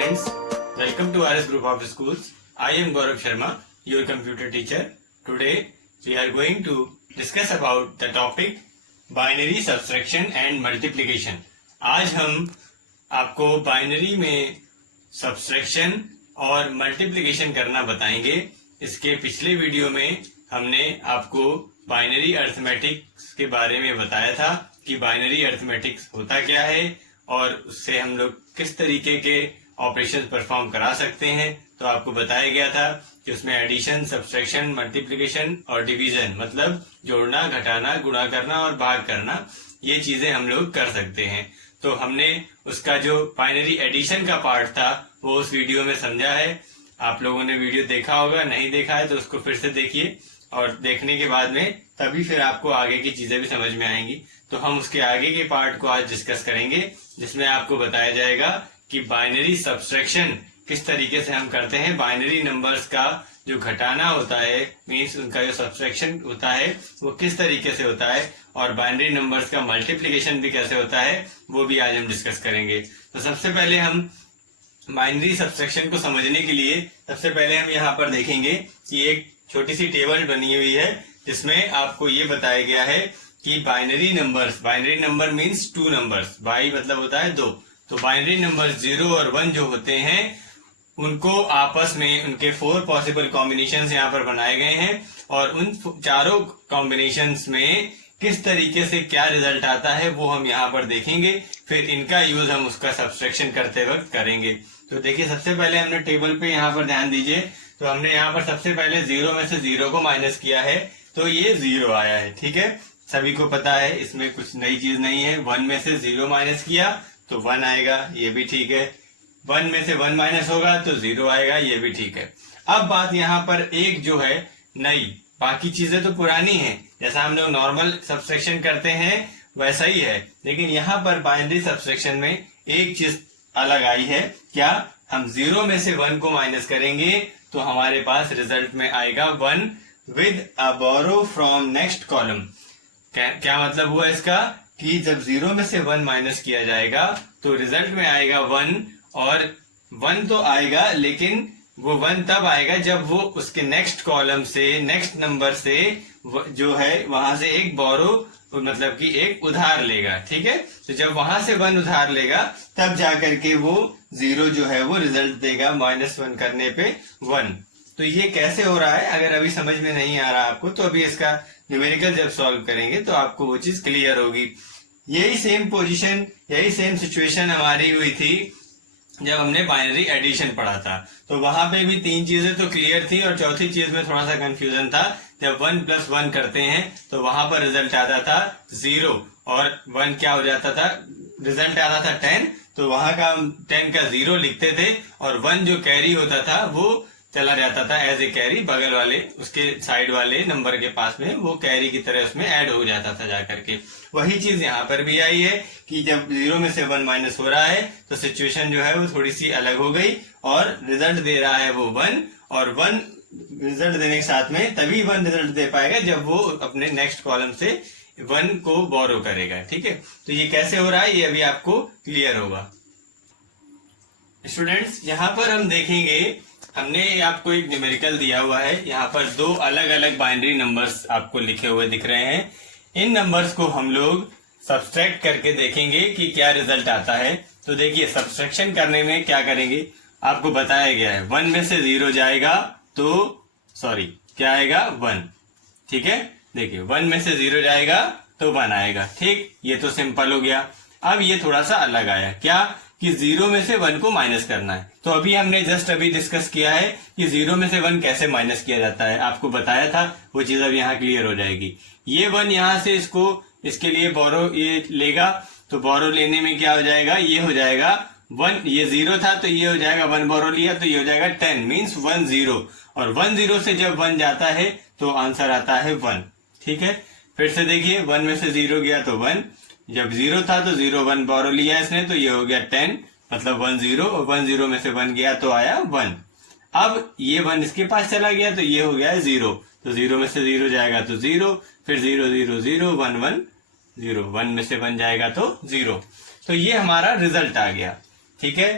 students, welcome to RS Group of Schools. I am Gaurav Sharma, your computer teacher. Today we are going to discuss about the topic binary subtraction and multiplication. आज हम आपको binary में subtraction और multiplication करना बताएंगे। इसके पिछले video में हमने आपको बाइनरी अरिथमेटिक्स के बारे में बताया था कि बाइनरी अरिथमेटिक्स होता क्या है और उससे हम लोग किस तरीके के ऑपरेशन परफॉर्म करा सकते हैं। तो आपको बताया गया था कि उसमें एडिशन, सब्सट्रैक्शन, मल्टीप्लिकेशन और डिवीजन मतलब जोड़ना, घटाना, गुणा करना और भाग करना, ये चीजें हम लोग कर सकते हैं। तो हमने उसका जो बाइनरी एडिशन का पार्ट था वो उस वीडियो में समझा है। आप लोगों ने वीडियो देखा होगा, नहीं देखा है तो उसको फिर से देखिए और देखने के बाद में तभी फिर आपको आगे की चीजें भी समझ में आएंगी। तो हम उसके आगे के पार्ट को आज डिस्कस करेंगे, जिसमें आपको बताया जाएगा कि बाइनरी सब्सट्रैक्शन किस तरीके से हम करते हैं। बाइनरी नंबर्स का जो घटाना होता है मीन्स उनका जो सब्सट्रैक्शन होता है वो किस तरीके से होता है और बाइनरी नंबर्स का मल्टीप्लिकेशन भी कैसे होता है वो भी आज हम डिस्कस करेंगे। तो सबसे पहले हम बाइनरी सब्सट्रैक्शन को समझने के लिए सबसे पहले हम यहाँ पर देखेंगे कि एक छोटी सी टेबल बनी हुई है जिसमें आपको ये बताया गया है कि binary number means two numbers, by मतलब होता है दो। तो बाइनरी नंबर 0 और 1 जो होते हैं उनको आपस में उनके 4 पॉसिबल कॉम्बिनेशंस यहाँ पर बनाए गए हैं और उन चारों कॉम्बिनेशंस में किस तरीके से क्या रिजल्ट आता है वो हम यहाँ पर देखेंगे। फिर इनका यूज हम उसका सब्सट्रैक्शन करते वक्त करेंगे। तो देखिए सबसे पहले हमने टेबल पे यहाँ पर ध्यान दीजिए। तो हमने यहाँ पर सबसे पहले 0 में से 0 को माइनस किया है तो ये 0 आया है। ठीक है, सभी को पता है, इसमें कुछ नई चीज नहीं है। 1 में से 0 माइनस किया तो 1 आएगा, ये भी ठीक है। 1 में से 1 माइनस होगा तो 0 आएगा, ये भी ठीक है। अब बात यहाँ पर एक जो है नई, बाकी चीजें तो पुरानी हैं, जैसा हम लोग नॉर्मल सब्सट्रैक्शन करते हैं वैसा ही है। लेकिन यहाँ पर बाइनरी सब्सट्रैक्शन में एक चीज अलग आई है। क्या? हम 0 में से 1 को माइनस करेंगे तो हमारे पास रिजल्ट में आएगा 1 with a borrow from next column. क्या मतलब हुआ इसका कि जब 0 में से 1 माइनस किया जाएगा तो रिजल्ट में आएगा 1, और 1 तो आएगा लेकिन वो 1 तब आएगा जब वो उसके नेक्स्ट कॉलम से, नेक्स्ट नंबर से जो है वहां से एक बोरो मतलब कि एक उधार लेगा। ठीक है, तो जब वहां से 1 उधार लेगा तब जाकर के वो 0 जो है वो रिजल्ट देगा -1 करने पे 1। तो ये कैसे हो रहा है अगर अभी समझ में नहीं आ रहा आपको तो अभी इसका न्यूमेरिकल जब सॉल्व करेंगे तो आपको वो चीज क्लियर होगी। यही सेम पोजीशन, यही सेम सिचुएशन हमारी हुई थी जब हमने बाइनरी एडिशन पढ़ा था। तो वहां पे भी 3 चीजें तो क्लियर थी और चौथी चीज में थोड़ा सा कंफ्यूजन था। जब 1 + 1 करते हैं तो वहां पर रिजल्ट आता था 0 और 1 क्या हो जाता था, रिजल्ट आता था 10। तो वहां का हम 10 का 0 लिखते थे और 1 जो कैरी होता था वो चला जाता था एज ए कैरी, बगल वाले उसके साइड वाले नंबर के पास में वो कैरी की तरह उसमें ऐड हो जाता था जाकर के। वही चीज यहाँ पर भी आई है कि जब 0 में से 1 माइनस हो रहा है तो सिचुएशन जो है वो थोड़ी सी अलग हो गई और रिजल्ट दे रहा है वो 1, और 1 रिजल्ट देने के साथ में तभी 1 रिजल्ट दे पाएगा जब वो अपने नेक्स्ट कॉलम से 1 को बोरो करेगा। ठीक है, तो ये कैसे हो रहा है ये अभी आपको क्लियर होगा। स्टूडेंट्स, यहाँ पर हम देखेंगे, हमने आपको एक न्यूमेरिकल दिया हुआ है। यहाँ पर 2 अलग अलग बाइनरी नंबर्स आपको लिखे हुए दिख रहे हैं। इन नंबर्स को हम लोग सब्सट्रैक्ट करके देखेंगे कि क्या रिजल्ट आता है। तो देखिए सब्सट्रैक्शन करने में क्या करेंगे, आपको बताया गया है 1 में से 0 जाएगा तो क्या आएगा 1। ठीक है, देखिए 1 में से 0 जाएगा तो 1 आएगा। ठीक, ये तो सिंपल हो गया। अब ये थोड़ा सा अलग आया, क्या कि 0 में से 1 को माइनस करना है। तो अभी हमने जस्ट अभी डिस्कस किया है कि 0 में से 1 कैसे माइनस किया जाता है, आपको बताया था, वो चीज अब यहाँ क्लियर हो जाएगी। ये 1 यहाँ से इसके लिए बोरो ये लेगा, तो बोरो लेने में क्या हो जाएगा, ये हो जाएगा 1, ये 0 था तो ये हो जाएगा 1 बोरो लिया तो ये हो जाएगा 10 मीन्स 1 0, और 1 0 से जब 1 जाता है तो आंसर आता है 1। ठीक है, फिर से देखिए 1 में से 0 गया तो 1, जब 0 था तो 0 1 बोरो लिया इसने तो ये हो गया 10 मतलब 1 0, और 1 0 में से 1 गया तो आया 1। अब ये 1 इसके पास चला गया तो ये हो गया 0, तो 0 में से 0 जाएगा तो 0, फिर 0 0 0 1 1 0, 1 में से 1 जाएगा तो 0। तो ये हमारा रिजल्ट आ गया। ठीक है,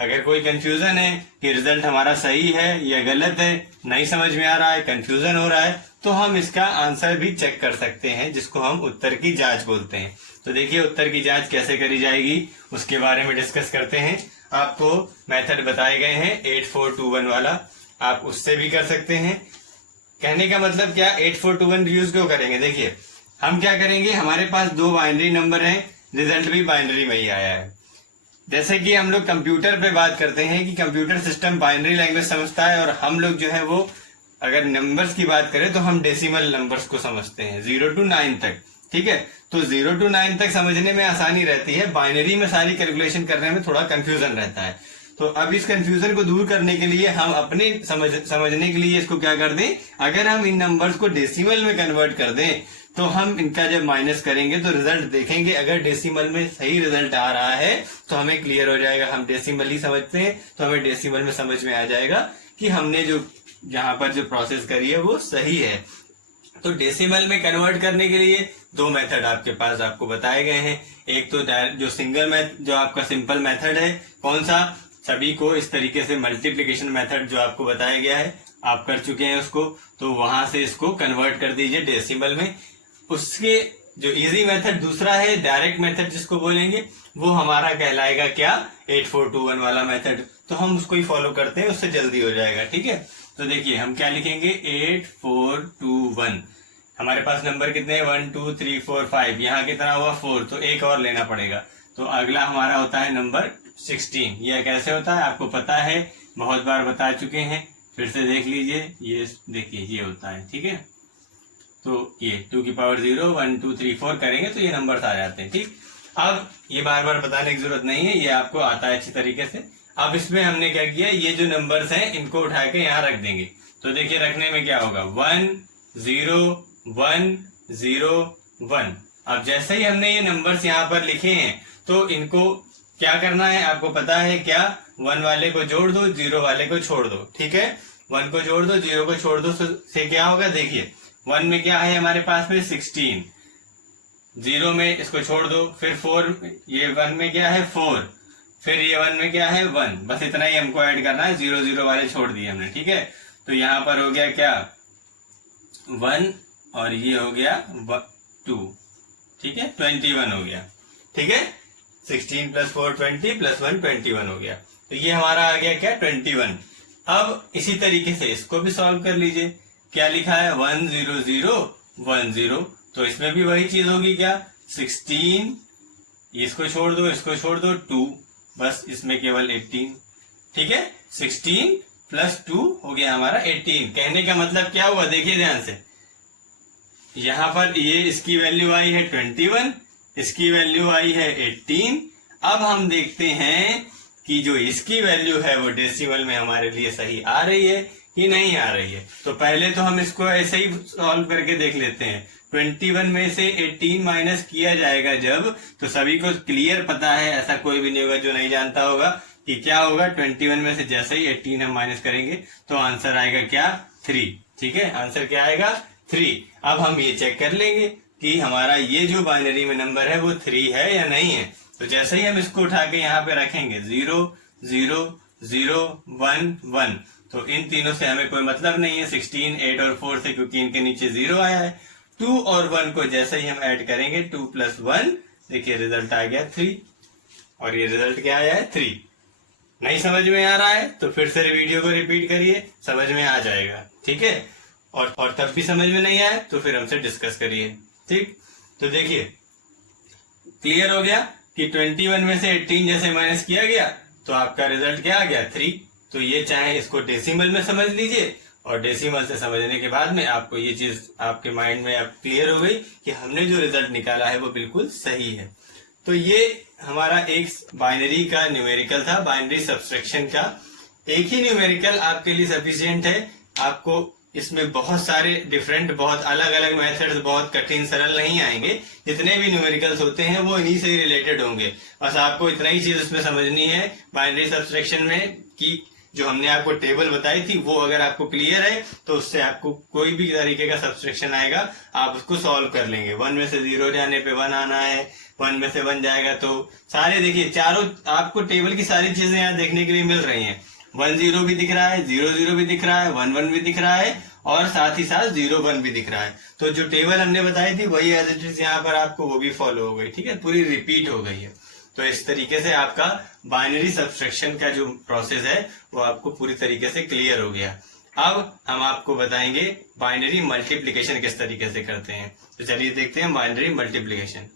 अगर कोई कंफ्यूजन है कि रिजल्ट हमारा सही है या गलत है, नहीं समझ में आ रहा है, कंफ्यूजन हो रहा है, तो हम इसका आंसर भी चेक कर सकते हैं, जिसको हम उत्तर की जांच बोलते हैं। तो देखिए उत्तर की जांच कैसे करी जाएगी उसके बारे में डिस्कस करते हैं। आपको मेथड बताए गए हैं 8421 वाला, आप उससे भी कर सकते हैं। कहने का मतलब क्या, 8421 यूज क्यों करेंगे? देखिए हम क्या करेंगे, हमारे पास दो बाइनरी नंबर हैं, रिजल्ट भी बाइनरी में ही आया है। जैसे कि हम लोग कंप्यूटर पे बात करते हैं कि कंप्यूटर सिस्टम बाइनरी लैंग्वेज समझता है, और हम लोग जो है वो अगर नंबर्स की बात करें तो हम डेसिमल नंबर्स को समझते हैं 0 to 9 तक। ठीक है, तो 0 to 9 तक समझने में आसानी रहती है, बाइनरी में सारी कैलकुलेशन करने में थोड़ा कंफ्यूजन रहता है। तो अब इस कंफ्यूजन को दूर करने के लिए हम अपने समझने के लिए इसको क्या कर दें, अगर हम इन नंबर्स को डेसिमल में कन्वर्ट कर दें तो हम इनका जब माइनस करेंगे तो रिजल्ट देखेंगे, अगर डेसिमल में सही रिजल्ट आ रहा है तो हमें क्लियर हो जाएगा, हम डेसिमल ही समझते हैं तो हमें डेसिमल में समझ में आ जाएगा कि हमने जो यहाँ पर जो प्रोसेस करी है वो सही है। तो डेसिमल में कन्वर्ट करने के लिए दो मेथड आपके पास आपको बताए गए हैं। एक तो जो जो आपका सिंपल मेथड है, कौन सा, सभी को इस तरीके से मल्टीप्लीकेशन मेथड जो आपको बताया गया है आप कर चुके हैं उसको, तो वहां से इसको कन्वर्ट कर दीजिए डेसिमल में। उसके जो इजी मेथड दूसरा है, डायरेक्ट मेथड जिसको बोलेंगे, वो हमारा कहलाएगा क्या, 8421 वाला मेथड। तो हम उसको ही फॉलो करते हैं, उससे जल्दी हो जाएगा। ठीक है, तो देखिए हम क्या लिखेंगे, 8421। हमारे पास नंबर कितने हैं, 1 2 3 4 5, यहाँ कितना हुआ 4, तो एक और लेना पड़ेगा। तो अगला हमारा होता है नंबर 16। यह कैसे होता है आपको पता है, बहुत बार बता चुके हैं, फिर से देख लीजिए। ये देखिए ये होता है। ठीक है, तो ये 2 की पावर 0 1 2 3 4 करेंगे तो ये नंबर्स आ जाते हैं। ठीक, अब ये बार बार बताने की जरूरत नहीं है, ये आपको आता है अच्छी तरीके से। अब इसमें हमने क्या किया, ये जो नंबर्स हैं इनको उठा के यहाँ रख देंगे। तो देखिए रखने में क्या होगा, 1 0 1 0 1। अब जैसे ही हमने ये नंबर्स यहाँ पर लिखे हैं तो इनको क्या करना है आपको पता है क्या, 1 वाले को जोड़ दो, 0 वाले को छोड़ दो। ठीक है, 1 को जोड़ दो, 0 को छोड़ दो, से क्या होगा, देखिए 1 में क्या है हमारे पास में 16, 0 में इसको छोड़ दो, फिर 4, ये 1 में क्या है 4, फिर ये 1 में क्या है 1, बस इतना ही हमको ऐड करना है, 0 0 वाले छोड़ दिए हमने। ठीक है, तो यहाँ पर हो गया क्या 1 और ये हो गया 2। ठीक है, 21 हो गया। ठीक है, 16 + 4 20 + 1 21 हो गया। तो ये हमारा आ गया क्या 21। अब इसी तरीके से इसको भी सॉल्व कर लीजिए। क्या लिखा है 1 0 0 1 0, तो इसमें भी वही चीज होगी क्या, 16, इसको छोड़ दो, इसको छोड़ दो, 2, बस इसमें केवल 18। ठीक है, 16 + 2 हो गया हमारा 18। कहने का मतलब क्या हुआ, देखिए ध्यान से, यहां पर ये इसकी वैल्यू आई है 21, इसकी वैल्यू आई है 18। अब हम देखते हैं कि जो इसकी वैल्यू है वो डेसिमल में हमारे लिए सही आ रही है कि नहीं आ रही है। तो पहले तो हम इसको ऐसे ही सॉल्व करके देख लेते हैं। 21 में से 18 माइनस किया जाएगा जब, तो सभी को क्लियर पता है, ऐसा कोई भी नहीं होगा जो नहीं जानता होगा कि क्या होगा। 21 में से जैसे ही 18 हम माइनस करेंगे तो आंसर आएगा क्या 3। ठीक है, आंसर क्या आएगा 3। अब हम ये चेक कर लेंगे कि हमारा ये जो बाइनरी में नंबर है वो 3 है या नहीं है। तो जैसे ही हम इसको उठा के यहाँ पे रखेंगे 0 0 0 1 1, तो इन तीनों से हमें कोई मतलब नहीं है, 16 8 और 4 से, क्योंकि इनके नीचे 0 आया है। 2 और 1 को जैसे ही हम ऐड करेंगे 2 + 1, देखिए रिजल्ट आ गया 3। और ये रिजल्ट क्या आया है 3। नहीं समझ में आ रहा है तो फिर से वीडियो को रिपीट करिए, समझ में आ जाएगा। ठीक है, और तब भी समझ में नहीं आया तो फिर हमसे डिस्कस करिए। ठीक, तो देखिए क्लियर हो गया कि 21 में से 18 जैसे माइनस किया गया तो आपका रिजल्ट क्या आ गया 3। तो ये चाहे इसको डेसिमल में समझ लीजिए, और डेसिमल से समझने के बाद में आपको ये चीज आपके माइंड में अब क्लियर हो गई कि हमने जो रिजल्ट निकाला है वो बिल्कुल सही है। तो ये हमारा एक बाइनरी का न्यूमेरिकल था, बाइनरी सब्सट्रैक्शन का। एक ही न्यूमेरिकल आपके लिए सफिशिएंट है। आपको इसमें बहुत सारे डिफरेंट, बहुत अलग अलग मेथड्स, बहुत कठिन सरल नहीं आएंगे। जितने भी न्यूमेरिकल्स होते हैं वो इन्हीं से ही रिलेटेड होंगे। बस आपको इतना ही चीज उसमें समझनी है बाइनरी सब्सट्रैक्शन में कि जो हमने आपको टेबल बताई थी वो अगर आपको क्लियर है तो उससे आपको कोई भी तरीके का सब्सट्रैक्शन आएगा आप उसको सॉल्व कर लेंगे। 1 में से 0 जाने पे 1 आना है, 1 में से 1 जाएगा तो सारे देखिए चारों आपको टेबल की सारी चीजें यहाँ देखने के लिए मिल रही हैं। 1 0 भी दिख रहा है, 0 0 भी दिख रहा है, 1 1 भी दिख रहा है और साथ ही साथ 0 1 भी दिख रहा है। तो जो टेबल हमने बताई थी वही एज इट इज यहाँ पर आपको वो भी फॉलो हो गई, ठीक है, पूरी रिपीट हो गई है। तो इस तरीके से आपका बाइनरी सब्सट्रैक्शन का जो प्रोसेस है वो आपको पूरी तरीके से क्लियर हो गया। अब हम आपको बताएंगे बाइनरी मल्टीप्लिकेशन किस तरीके से करते हैं। तो चलिए देखते हैं बाइनरी मल्टीप्लिकेशन।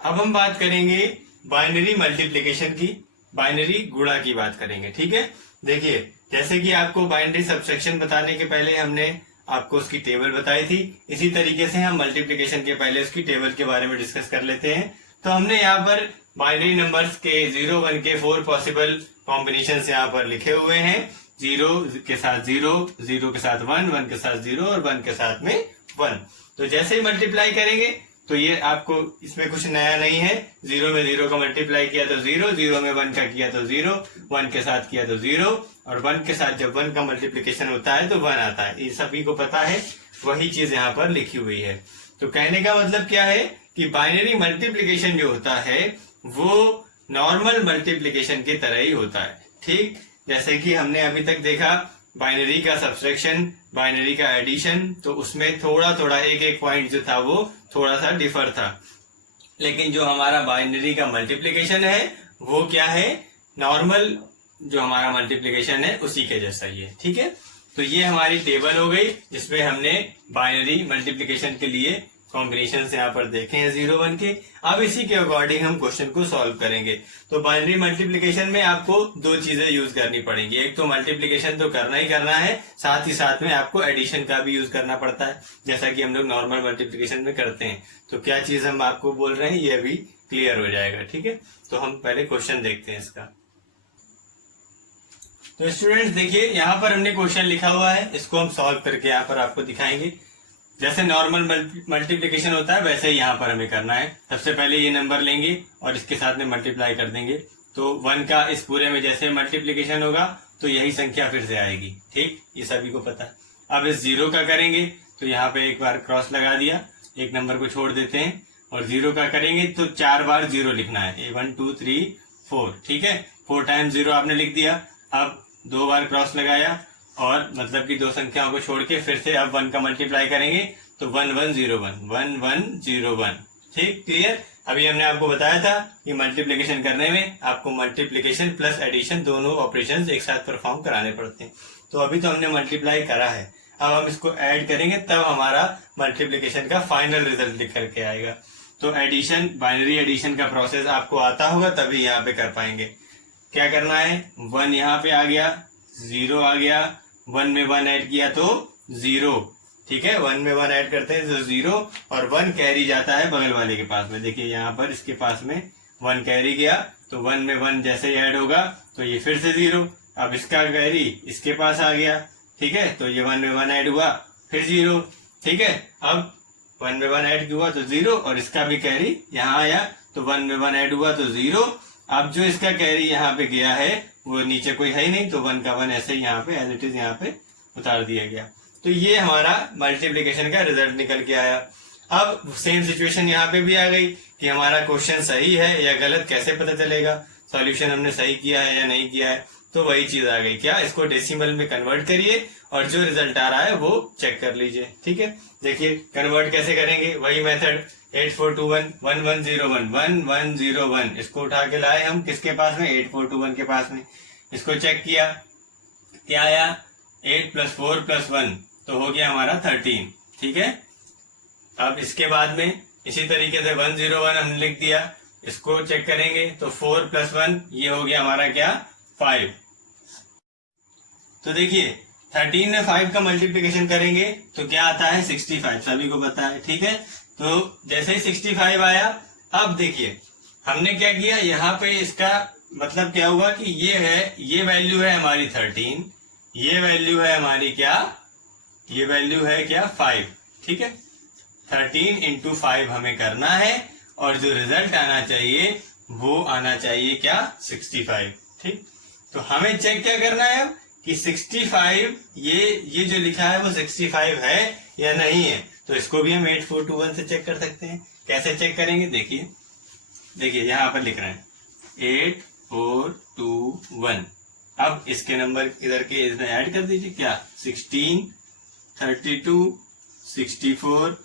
अब हम बात करेंगे बाइनरी मल्टीप्लिकेशन की, बाइनरी गुणा की बात करेंगे, ठीक है। देखिए जैसे कि आपको बाइनरी सब्सट्रैक्शन बताने के पहले हमने आपको उसकी टेबल बताई थी, इसी तरीके से हम मल्टीप्लिकेशन के पहले उसकी टेबल के बारे में डिस्कस कर लेते हैं। तो हमने यहाँ पर बाइनरी नंबर्स के 0 1 के 4 पॉसिबल कॉम्बिनेशन यहाँ पर लिखे हुए हैं। 0 के साथ 0, 0 के साथ 1, 1 के साथ 0 और 1 के साथ में 1। तो जैसे ही मल्टीप्लाई करेंगे तो ये आपको इसमें कुछ नया नहीं है। 0 में 0 का मल्टीप्लाई किया तो 0, 0 में 1 का किया तो 0, 1 के साथ किया तो 0 और 1 के साथ जब 1 का मल्टीप्लिकेशन होता है तो 1 आता है। ये सभी को पता है, वही चीज यहाँ पर लिखी हुई है। तो कहने का मतलब क्या है कि बाइनरी मल्टीप्लिकेशन जो होता है वो नॉर्मल मल्टीप्लिकेशन की तरह ही होता है, ठीक। जैसे कि हमने अभी तक देखा बाइनरी का सब्सट्रैक्शन, बाइनरी का एडिशन, तो उसमें थोड़ा थोड़ा एक एक पॉइंट जो था वो थोड़ा सा डिफर था। लेकिन जो हमारा बाइनरी का मल्टीप्लिकेशन है वो क्या है, नॉर्मल जो हमारा मल्टीप्लिकेशन है उसी के जैसा ही है, ठीक है। तो ये हमारी टेबल हो गई जिसमें हमने बाइनरी मल्टीप्लिकेशन के लिए कॉम्बिनेशन यहाँ पर देखे हैं 0 1 के। अब इसी के अकॉर्डिंग हम क्वेश्चन को सॉल्व करेंगे। तो बाइनरी मल्टीप्लिकेशन में आपको दो चीजें यूज करनी पड़ेंगी। एक तो मल्टीप्लिकेशन तो करना ही करना है, साथ ही साथ में आपको एडिशन का भी यूज करना पड़ता है, जैसा कि हम लोग नॉर्मल मल्टीप्लिकेशन में करते हैं। तो क्या चीज हम आपको बोल रहे हैं ये अभी क्लियर हो जाएगा, ठीक है। तो हम पहले क्वेश्चन देखते हैं इसका। तो स्टूडेंट्स देखिए यहाँ पर हमने क्वेश्चन लिखा हुआ है, इसको हम सॉल्व करके यहाँ पर आपको दिखाएंगे। जैसे नॉर्मल मल्टीप्लिकेशन होता है वैसे ही यहाँ पर हमें करना है। सबसे पहले ये नंबर लेंगे और इसके साथ में मल्टीप्लाई कर देंगे। तो 1 का इस पूरे में जैसे मल्टीप्लिकेशन होगा तो यही संख्या फिर से आएगी, ठीक, ये सभी को पता है। अब इस 0 का करेंगे तो यहाँ पे एक बार क्रॉस लगा दिया, एक नंबर को छोड़ देते हैं और 0 का करेंगे तो 4 बार 0 लिखना है, 1 2 3 4, ठीक है। 4 टाइम्स 0 आपने लिख दिया। अब 2 बार क्रॉस लगाया और मतलब कि दो संख्याओं को छोड़ के फिर से अब 1 का मल्टीप्लाई करेंगे तो 1 1 0 1, 1 1 0 1, ठीक, क्लियर। अभी हमने आपको बताया था कि मल्टीप्लिकेशन करने में आपको मल्टीप्लिकेशन प्लस एडिशन दोनों ऑपरेशंस एक साथ परफॉर्म कराने पड़ते हैं। तो अभी तो हमने मल्टीप्लाई करा है, अब हम इसको ऐड करेंगे तब हमारा मल्टीप्लिकेशन का फाइनल रिजल्ट लिख करके आएगा। तो एडिशन, बाइनरी एडिशन का प्रोसेस आपको आता होगा तभी यहाँ पे कर पाएंगे। क्या करना है, 1 यहाँ पे आ गया, 0 आ गया, 1 में 1 ऐड किया तो 0, ठीक है। 1 में 1 ऐड करते हैं तो 0 और 1 कैरी जाता है बगल वाले के पास में। देखिए यहाँ पर इसके पास में 1 कैरी गया तो 1 में 1 जैसे ही ऐड होगा तो ये फिर से 0। अब इसका कैरी इसके पास आ गया, ठीक है, तो ये 1 में 1 ऐड हुआ फिर 0, ठीक है। अब 1 में 1 ऐड हुआ तो 0 और इसका भी कैरी यहाँ आया तो 1 में 1 ऐड हुआ तो 0। अब जो इसका कैरी यहाँ पे गया है वो नीचे कोई है ही नहीं तो 1 का 1 ऐसे ही यहाँ पे एज इट इज यहाँ पे उतार दिया गया। तो ये हमारा मल्टीप्लिकेशन का रिजल्ट निकल के आया। अब सेम सिचुएशन यहाँ पे भी आ गई कि हमारा क्वेश्चन सही है या गलत कैसे पता चलेगा, सॉल्यूशन हमने सही किया है या नहीं किया है। तो वही चीज आ गई, क्या, इसको डेसिमल में कन्वर्ट करिए और जो रिजल्ट आ रहा है वो चेक कर लीजिए, ठीक है। देखिए कन्वर्ट कैसे करेंगे, वही मेथड 8421 1101 1101, इसको उठा के लाए हम किसके पास में, 8421 के पास में। इसको चेक किया, क्या आया, 8 + 4 + 1 तो हो गया हमारा 13, ठीक है। अब इसके बाद में इसी तरीके से 101 हमने लिख दिया, इसको चेक करेंगे तो 4 + 1 ये हो गया हमारा क्या, 5। तो देखिए 13 में 5 का मल्टीप्लिकेशन करेंगे तो क्या आता है, 65, सभी को पता है, ठीक है। तो जैसे ही 65 आया, अब देखिए हमने क्या किया, यहाँ पे इसका मतलब क्या हुआ कि ये है, ये वैल्यू है हमारी 13, ये वैल्यू है हमारी क्या, ये वैल्यू है क्या, 5, ठीक है। 13 × 5 हमें करना है और जो रिजल्ट आना चाहिए वो आना चाहिए क्या, 65, ठीक। तो हमें चेक क्या करना है अब कि 65 ये जो लिखा है वो 65 है या नहीं है। तो इसको भी हम 8421 से चेक कर सकते हैं। कैसे चेक करेंगे, देखिए यहाँ पर लिख रहे हैं 8421। अब इसके नंबर इधर के इसमें ऐड कर दीजिए, क्या 16, 32, 64।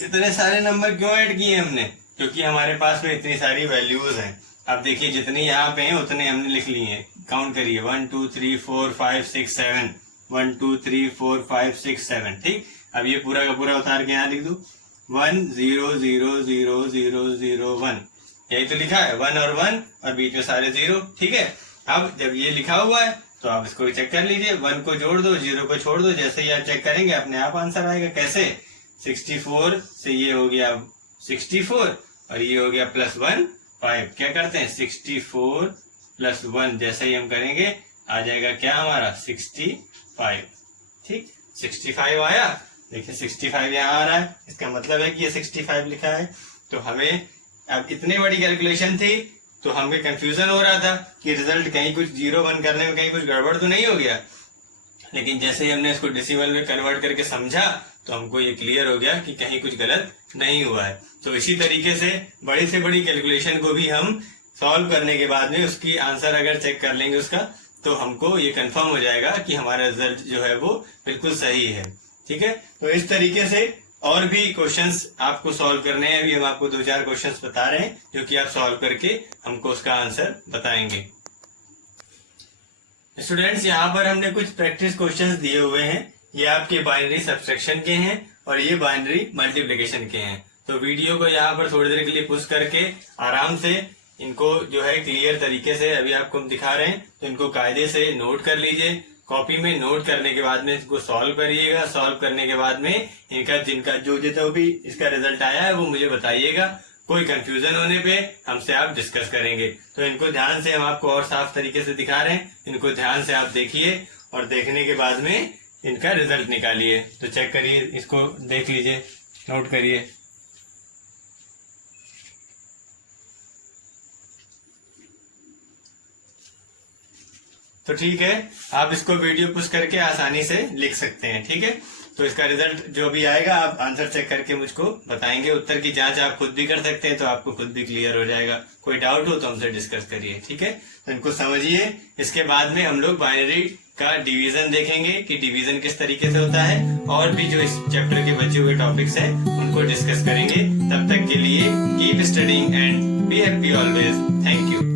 इतने सारे नंबर क्यों ऐड किए हमने, क्योंकि हमारे पास में इतनी सारी वैल्यूज हैं। अब देखिए जितनी यहाँ पे हैं उतने हमने लिख लिए हैं। काउंट करिए 1 2 3 4 5 6 7, 1 2 3 4 5 6 7। ठीक, अब ये पूरा का पूरा उतार के यहाँ लिख दूं 1 0 0 0 0 0 1। यही तो लिखा है 1 और 1 और बीच में सारे 0। ठीक है, अब जब ये लिखा हुआ है तो आप इसको चेक कर लीजिए। 1 को जोड़ दो, 0 को छोड़ दो। जैसे ही आप चेक करेंगे अपने आप आंसर आएगा। कैसे, 64 से ये हो गया 64 और ये हो गया +1 5। क्या करते हैं 64 + 1 जैसे ही हम करेंगे आ जाएगा क्या हमारा 65। ठीक, 65 आया। देखिए 65 यहाँ आ रहा है, इसका मतलब है कि ये 65 लिखा है। तो हमें अब इतनी बड़ी कैलकुलेशन थी तो हमें कंफ्यूजन हो रहा था कि रिजल्ट कहीं कुछ 0 1 करने में कहीं कुछ गड़बड़ तो नहीं हो गया। लेकिन जैसे ही हमने इसको डेसिमल में कन्वर्ट करके समझा तो हमको ये क्लियर हो गया कि कहीं कुछ गलत नहीं हुआ है। तो इसी तरीके से बड़ी से बड़ी कैलकुलेशन को भी हम सॉल्व करने के बाद में उसकी आंसर अगर चेक कर लेंगे उसका, तो हमको ये कंफर्म हो जाएगा कि हमारा रिजल्ट जो है वो बिल्कुल सही है। ठीक है, तो इस तरीके से और भी क्वेश्चंस आपको सॉल्व करने हैं। अभी हम आपको 2-4 क्वेश्चंस बता रहे हैं जो कि आप सॉल्व करके हमको उसका आंसर बताएंगे। स्टूडेंट्स, यहाँ पर हमने कुछ प्रैक्टिस क्वेश्चंस दिए हुए हैं। ये आपके बाइनरी सब्सट्रैक्शन के हैं और ये बाइनरी मल्टीप्लिकेशन के हैं। तो वीडियो को यहाँ पर थोड़ी देर के लिए पुश करके आराम से इनको जो है क्लियर तरीके से अभी आपको हम दिखा रहे हैं, तो इनको कायदे से नोट कर लीजिए। कॉपी में नोट करने के बाद में इसको सॉल्व करिएगा। सॉल्व करने के बाद में जिनका जो भी इसका रिजल्ट आया है वो मुझे बताइएगा। कोई कंफ्यूजन होने पे हमसे आप डिस्कस करेंगे। तो इनको ध्यान से हम आपको और साफ तरीके से दिखा रहे हैं, इनको ध्यान से आप देखिए और देखने के बाद में इनका रिजल्ट निकालिए। तो चेक करिए, इसको देख लीजिए, नोट करिए। तो ठीक है, आप इसको वीडियो पुश करके आसानी से लिख सकते हैं। ठीक है, तो इसका रिजल्ट जो भी आएगा आप आंसर चेक करके मुझको बताएंगे। उत्तर की जांच आप खुद भी कर सकते हैं, तो आपको खुद भी क्लियर हो जाएगा। कोई डाउट हो तो हमसे डिस्कस करिए। ठीक है, तो इनको समझिए। इसके बाद में हम लोग बाइनरी का डिवीजन देखेंगे कि डिवीजन किस तरीके से होता है, और भी जो इस चैप्टर के बचे हुए टॉपिक्स हैं उनको डिस्कस करेंगे। तब तक के लिए keep studying and be happy always. Thank you.